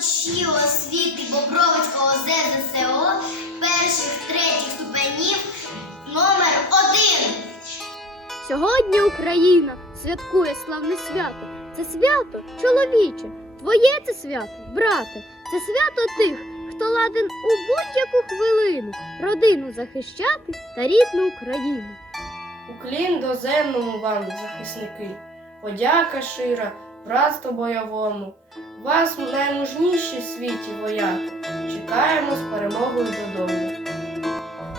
здобувачі освіти Бобровицького ЗЗСО перших третіх ступенів номер один. Сьогодні Україна святкує славне свято. Це свято чоловіче. Твоє це свято, брате. Це свято тих, хто ладен у будь-яку хвилину родину захищати та рідну Україну. Уклін доземному вам, захисники, подяка шира, братству бойовому. Вас наймужніші в світі вояки. Чекаємо з перемогою додому.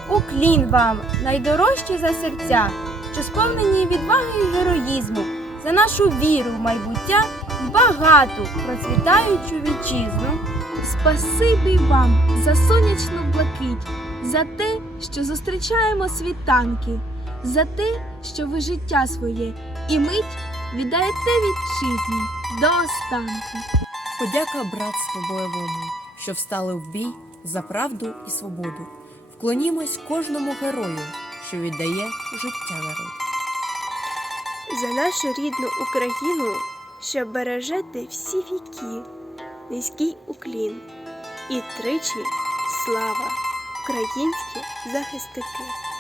Уклін вам, найдорожчі за серця, що сповнені відваги і героїзму, за нашу віру в майбуття і багату процвітаючу вітчизну. Спасибі вам за сонячну блакить, за те, що зустрічаємо світанки, за те, що ви життя своє і мить віддаєте вітчизні до останку. Подяка братству бойовому, що встали в бій за правду і свободу. Вклонімось кожному герою, що віддає життя народу. за нашу рідну Україну, що бережете всі віки, низький уклін і тричі слава, українські захисники.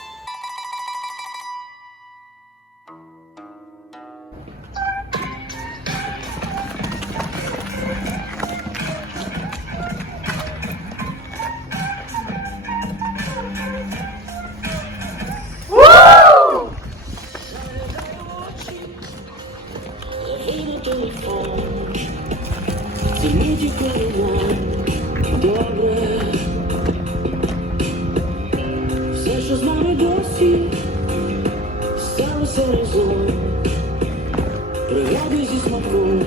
Все, що з нами досі, сталося разом. Пригадуй зі смаком,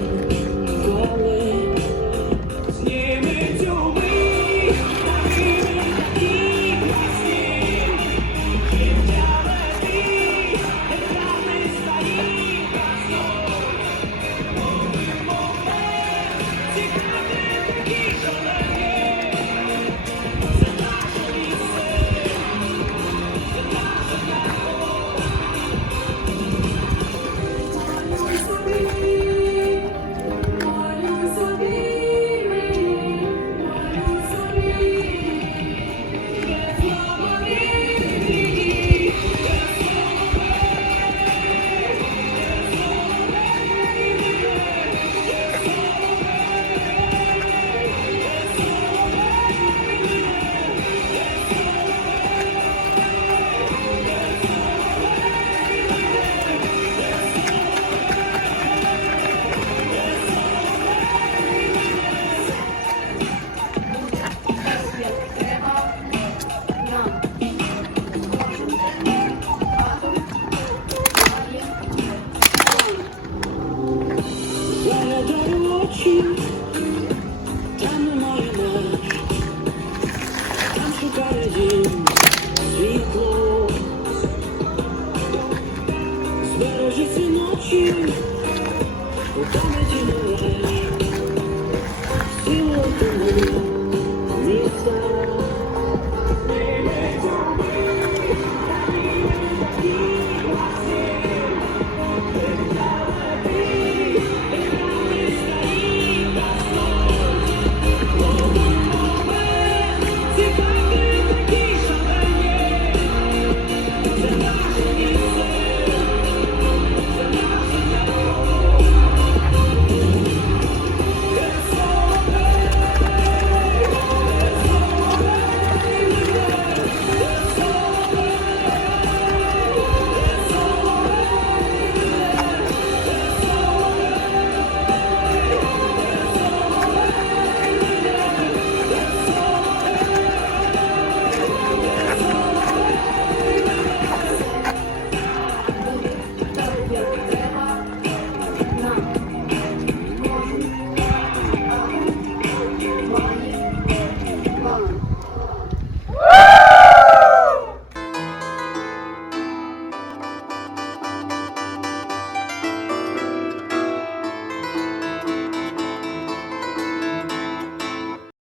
Don't